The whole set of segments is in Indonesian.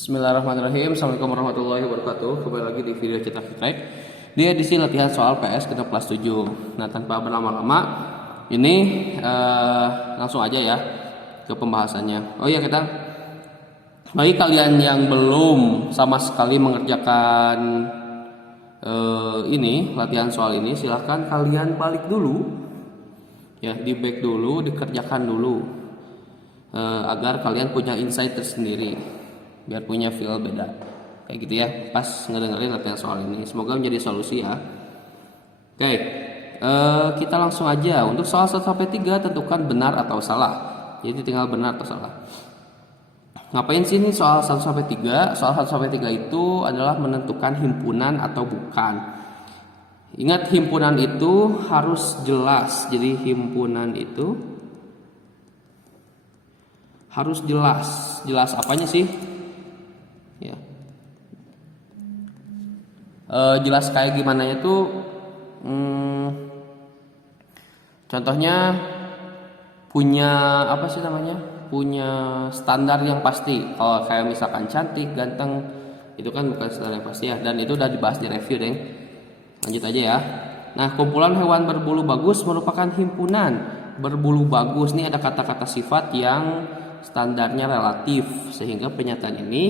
Bismillahirrahmanirrahim. Assalamualaikum warahmatullahi wabarakatuh. Kembali lagi di video Cetak Fitrek di edisi latihan soal PS kita kelas 7. Nah, tanpa berlama-lama ini langsung aja ya ke pembahasannya. Oh iya, kita bagi kalian yang belum sama sekali mengerjakan ini latihan soal ini, silahkan kalian balik dulu ya, di back dulu, dikerjakan dulu agar kalian punya insight tersendiri, biar punya feel beda kayak gitu ya pas ngedengerin latihan soal ini. Semoga menjadi solusi ya. Oke, kita langsung aja untuk soal 1-3 tentukan benar atau salah. Jadi tinggal benar atau salah. Ngapain sih ini soal 1-3? Soal 1-3 itu adalah menentukan himpunan atau bukan. Ingat, himpunan itu harus jelas. Jadi himpunan itu harus jelas. Jelas apanya sih? Ya. Jelas kayak gimana itu? Contohnya punya apa sih namanya? Punya standar yang pasti. Kalau kayak misalkan cantik, ganteng, itu kan bukan standar yang pasti ya. Dan itu udah dibahas di review, deng. Lanjut aja ya. Nah, kumpulan hewan berbulu bagus merupakan himpunan berbulu bagus. Nih ada kata-kata sifat yang standarnya relatif, sehingga pernyataan ini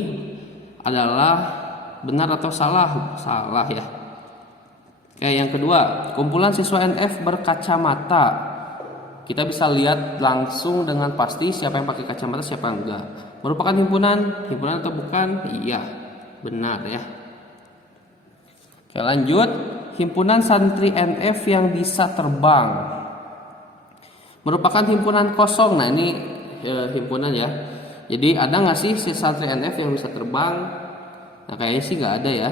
adalah benar atau salah? Salah ya. Oke, yang kedua, kumpulan siswa NF berkacamata. Kita bisa lihat langsung dengan pasti siapa yang pakai kacamata, siapa yang enggak. Merupakan himpunan atau bukan? Iya, benar ya. Oke, lanjut. Himpunan santri NF yang bisa terbang merupakan himpunan kosong. Nah, ini himpunan ya. Jadi ada nggak sih si santri NF yang bisa terbang? Nah, kayaknya sih nggak ada ya.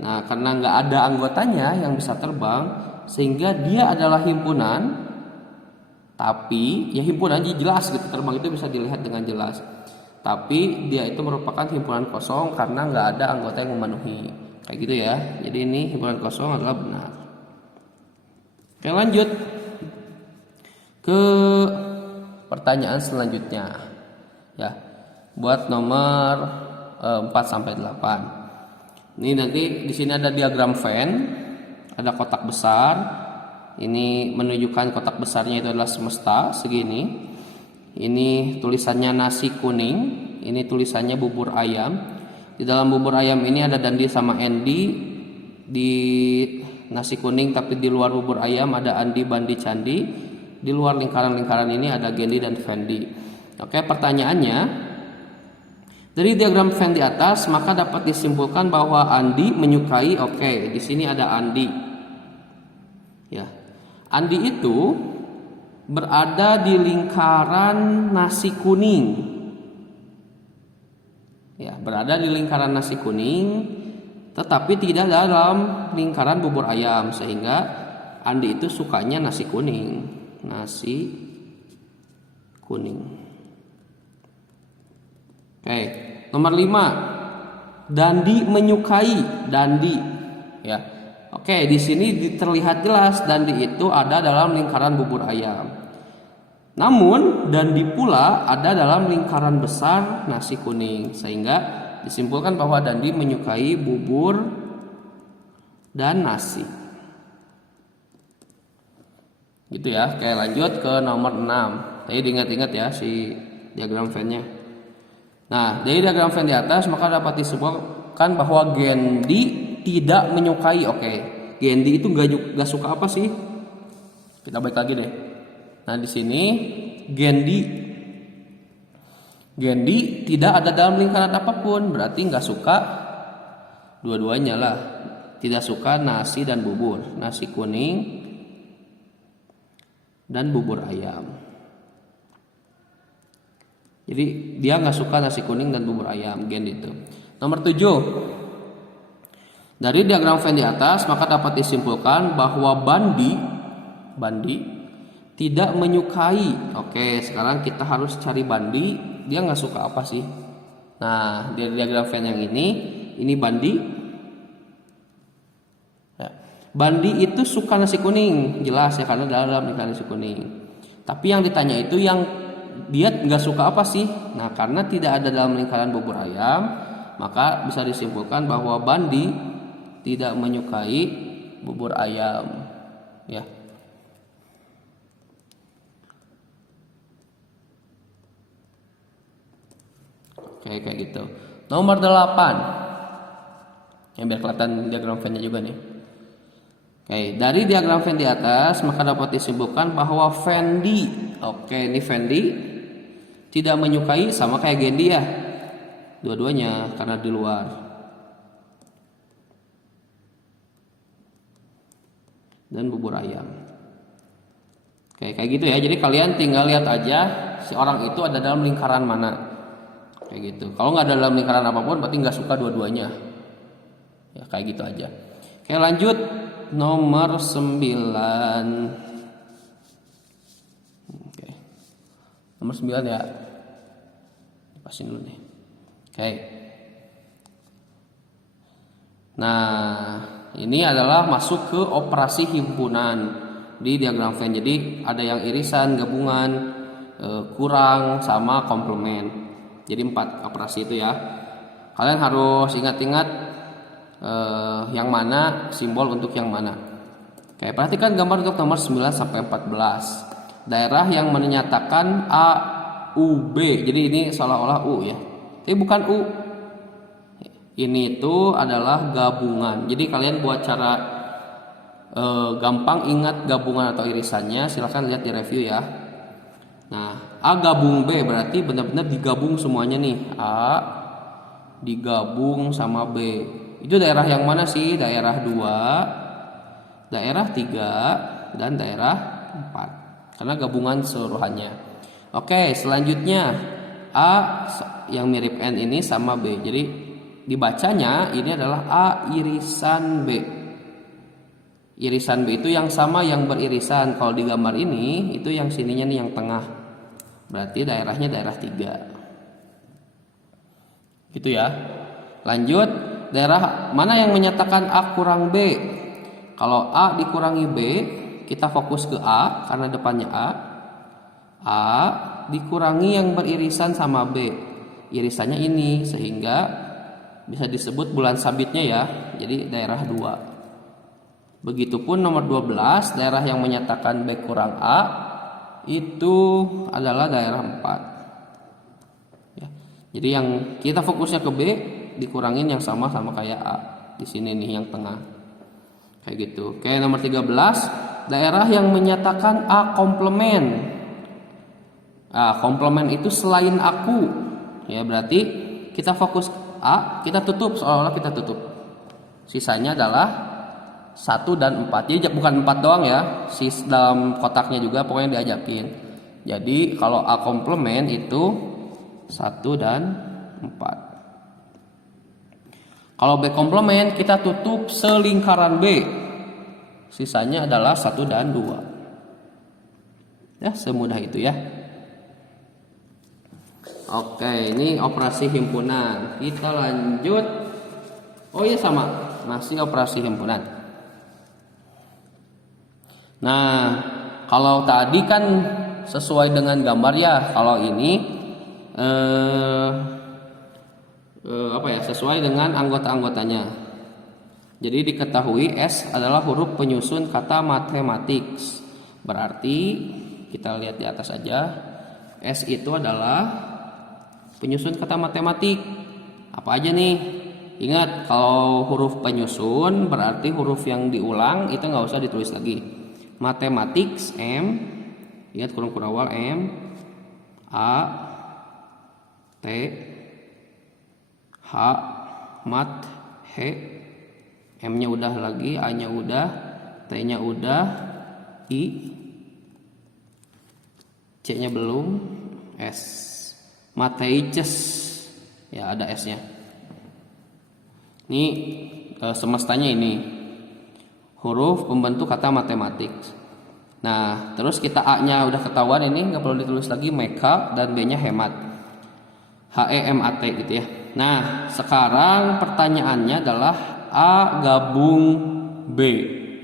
Nah, karena nggak ada anggotanya yang bisa terbang, sehingga dia adalah himpunan. Tapi ya himpunan aja jelas gitu, terbang itu bisa dilihat dengan jelas. Tapi dia itu merupakan himpunan kosong karena nggak ada anggota yang memenuhi. Kayak gitu ya. Jadi ini himpunan kosong adalah benar. Oke, lanjut ke pertanyaan selanjutnya ya, buat nomor 4-8. Ini nanti di sini ada diagram Venn, ada kotak besar. Ini menunjukkan kotak besarnya itu adalah semesta segini. Ini tulisannya nasi kuning, ini tulisannya bubur ayam. Di dalam bubur ayam ini ada Dandi sama Andy. Di nasi kuning tapi di luar bubur ayam ada Andi, Bandi, Candi. Di luar lingkaran-lingkaran ini ada Gendi dan Fendi. Oke, pertanyaannya, dari diagram Venn di atas maka dapat disimpulkan bahwa Andi menyukai. Oke, di sini ada Andi. Ya, Andi itu berada di lingkaran nasi kuning. Ya, berada di lingkaran nasi kuning, tetapi tidak dalam lingkaran bubur ayam, sehingga Andi itu sukanya nasi kuning. Nasi kuning. Oke, nomor 5. Dandi menyukai. Dandi. Ya. Oke, di sini terlihat jelas Dandi itu ada dalam lingkaran bubur ayam. Namun Dandi pula ada dalam lingkaran besar nasi kuning, sehingga disimpulkan bahwa Dandi menyukai bubur dan nasi. Gitu ya. Oke, lanjut ke nomor 6. Tadi diingat-ingat ya si diagram Venn-nya. Nah, dari diagram Venn di atas maka dapat disimpulkan bahwa Gendi tidak menyukai. Oke, Gendi itu gak suka apa sih? Kita balik lagi deh. Nah, di sini Gendi tidak ada dalam lingkaran apapun, berarti gak suka dua-duanya lah. Tidak suka nasi dan bubur, nasi kuning dan bubur ayam. Jadi dia nggak suka nasi kuning dan bubur ayam, Gen itu. Nomor 7. Dari diagram Venn di atas maka dapat disimpulkan bahwa Bandi tidak menyukai. Oke, sekarang kita harus cari Bandi. Dia nggak suka apa sih? Nah, dari diagram Venn yang ini Bandi. Ya. Bandi itu suka nasi kuning, jelas ya, karena dalam nasi kuning. Tapi yang ditanya itu yang dia nggak suka apa sih? Nah, karena tidak ada dalam lingkaran bubur ayam, Maka bisa disimpulkan bahwa Bandi tidak menyukai bubur ayam. Ya. Oke, kayak gitu. Nomor 8. Yang biar kelihatan diagram Venn-nya juga nih. Oke, dari diagram Venn di atas maka dapat disimpulkan bahwa Fendi, ini Fendi tidak menyukai sama kayak Gendi ya. Dua-duanya karena di luar. Dan bubur ayam. Oke, kayak gitu ya. Jadi kalian tinggal lihat aja si orang itu ada dalam lingkaran mana. Kayak gitu. Kalau nggak ada dalam lingkaran apapun berarti nggak suka dua-duanya. Ya, kayak gitu aja. Oke, lanjut nomor 9. Oke. Nomor 9 ya. Pasin dulu nih. Oke. Nah, ini adalah masuk ke operasi himpunan di diagram Venn. Jadi ada yang irisan, gabungan, kurang, sama komplement. Jadi 4 operasi itu ya. Kalian harus ingat-ingat yang mana simbol untuk yang mana. Oke, perhatikan gambar untuk nomor 9 sampai 14. Daerah yang menyatakan A, U, B. Jadi ini seolah-olah U ya. Tapi bukan U. Ini itu adalah gabungan. Jadi kalian buat cara gampang ingat gabungan atau irisannya, silahkan lihat di review ya. Nah, A gabung B berarti benar-benar digabung semuanya nih. A digabung sama B. Itu daerah yang mana sih? Daerah 2, daerah 3, dan daerah 4. Karena gabungan seluruhannya. Oke, selanjutnya A yang mirip N ini sama B. Jadi dibacanya ini adalah A irisan B. Irisan B itu yang sama yang beririsan. Kalau di gambar ini itu yang sininya nih yang tengah. Berarti daerahnya daerah 3. Gitu ya. Lanjut, daerah mana yang menyatakan A kurang B? Kalau A dikurangi B, kita fokus ke A karena depannya A. A dikurangi yang beririsan sama B. Irisannya ini sehingga bisa disebut bulan sabitnya ya. Jadi daerah 2. Begitupun nomor 12, daerah yang menyatakan B kurang A itu adalah daerah 4. Ya. Jadi yang kita fokusnya ke B, dikurangin yang sama kayak A. Di sini nih yang tengah. Kayak gitu. Oke, nomor 13, daerah yang menyatakan A komplement. Komplement itu selain aku. Ya, berarti kita fokus A, kita tutup seolah-olah kita tutup. Sisanya adalah 1 dan 4. Jadi bukan 4 doang ya, dalam kotaknya juga pokoknya diajakin. Jadi kalau A komplement itu 1 dan 4. Kalau B komplement kita tutup selingkaran B. Sisanya adalah 1 dan 2. Ya, semudah itu ya. Oke, ini operasi himpunan. Kita lanjut. Oh iya sama, masih operasi himpunan. Nah, kalau tadi kan sesuai dengan gambar ya. Kalau ini sesuai dengan anggota-anggotanya. Jadi diketahui S adalah huruf penyusun kata matematik. Berarti kita lihat di atas aja. S itu adalah penyusun kata matematik. Apa aja nih? Ingat, kalau huruf penyusun berarti huruf yang diulang itu nggak usah ditulis lagi. Matematik M, ingat kurung awal M, A, T, H, mat, H, M-nya udah lagi, A-nya udah, T-nya udah, I, C-nya belum, S. Mateices, ya ada S-nya. Ini semestanya ini huruf pembentuk kata matematik. Nah, terus kita A-nya udah ketahuan, ini nggak perlu ditulis lagi, meka, dan B-nya hemat, HEMAT gitu ya. Nah, sekarang pertanyaannya adalah A gabung B.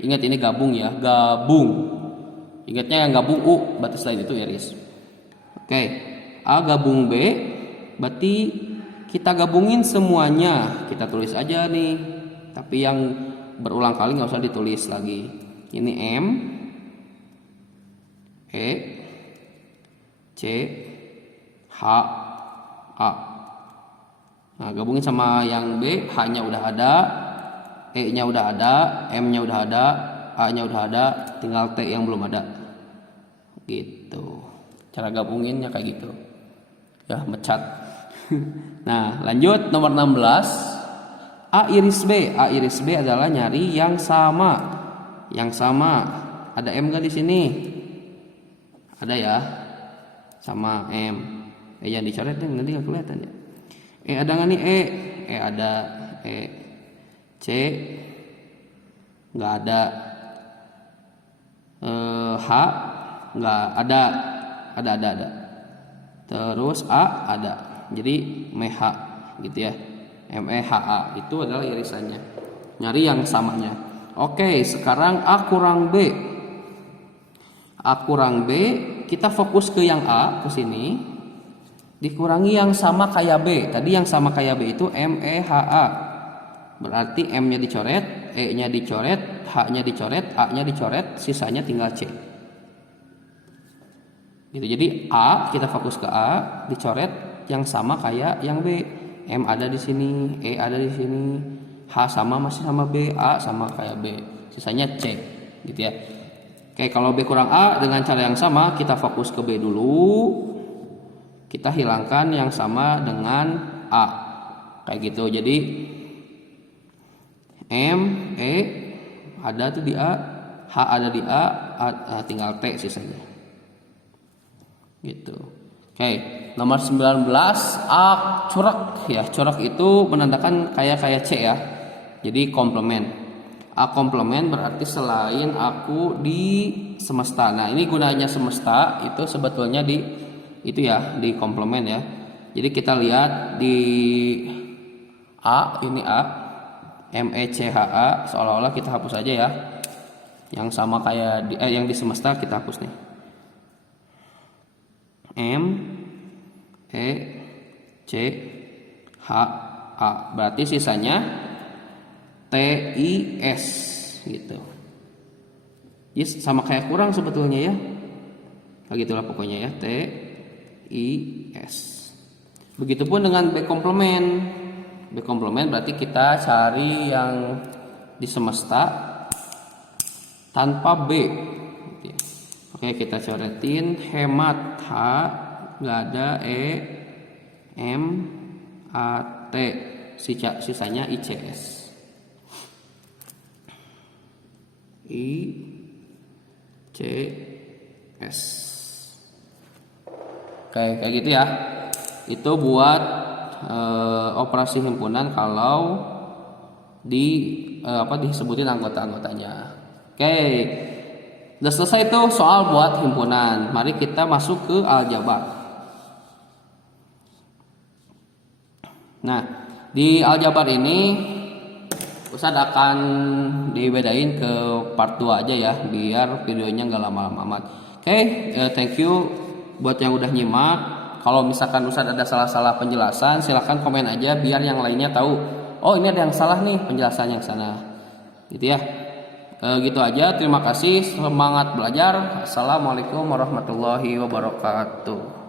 Ingat ini gabung ya, gabung. Ingatnya yang gabung U, berarti selain itu iris. Oke. A gabung B, berarti kita gabungin semuanya. Kita tulis aja nih. Tapi yang berulang kali nggak usah ditulis lagi. Ini M, E, C, H, A. Nah, gabungin sama yang B, H-nya udah ada, E-nya udah ada, M-nya udah ada, A-nya udah ada, tinggal T yang belum ada. Gitu. Cara gabunginnya kayak gitu. Ya, mecat. Nah, lanjut nomor 16. A iris B. A iris B adalah nyari yang sama. Yang sama. Ada M gak di sini? Ada ya. Sama M. Yang dicoret nanti nggak kelihatan ya. Ada nggak nih E? Ada. C nggak ada. H nggak ada. Ada. Terus A ada. Jadi MH gitu ya. MEHA itu adalah irisannya. Nyari yang samanya. Oke, sekarang A kurang B. A kurang B, kita fokus ke yang A ke sini. Dikurangi yang sama kayak B. Tadi yang sama kayak B itu MEHA. Berarti M-nya dicoret, E-nya dicoret, H-nya dicoret, A-nya dicoret, sisanya tinggal C. Gitu. Jadi A kita fokus ke A, dicoret yang sama kayak yang B. M ada di sini, E ada di sini, H sama masih sama B, A sama kayak B, sisanya C, gitu ya. Oke, kalau B kurang A dengan cara yang sama kita fokus ke B dulu, kita hilangkan yang sama dengan A, kayak gitu. Jadi M, E ada tuh di A, H ada di A tinggal T sisanya, gitu. Oke, nomor 19 A corak ya. Corak itu menandakan kayak C ya. Jadi komplement. A komplement berarti selain aku di semesta. Nah, ini gunanya semesta itu sebetulnya di itu ya, di komplement ya. Jadi kita lihat di A, ini A MECHA, seolah-olah kita hapus aja ya. Yang sama kayak yang di semesta kita hapus nih. M, E, C, H, A. Berarti sisanya T, I, S gitu. Yes, sama kayak kurang sebetulnya ya. Kayak gitulah pokoknya ya. T, I, S. Begitupun dengan B komplement. B komplement berarti kita cari yang di semesta tanpa B. Oke, kita coretin hemat H nggak ada, E, M, A, T, sisanya ICS, I, C, S. Oke, kayak gitu ya. Itu buat operasi himpunan kalau disebutin anggota-anggotanya. Oke. Udah selesai tuh soal buat himpunan. Mari kita masuk ke aljabar. Nah, di aljabar ini Ustadz akan dibedain ke part 2 aja ya, biar videonya nggak lama-lama amat. Oke, thank you buat yang udah nyimak. Kalau misalkan Ustadz ada salah-salah penjelasan, silahkan komen aja biar yang lainnya tahu. Oh, ini ada yang salah nih penjelasan yang sana. Gitu ya. Gitu aja, terima kasih, semangat belajar. Assalamualaikum warahmatullahi wabarakatuh.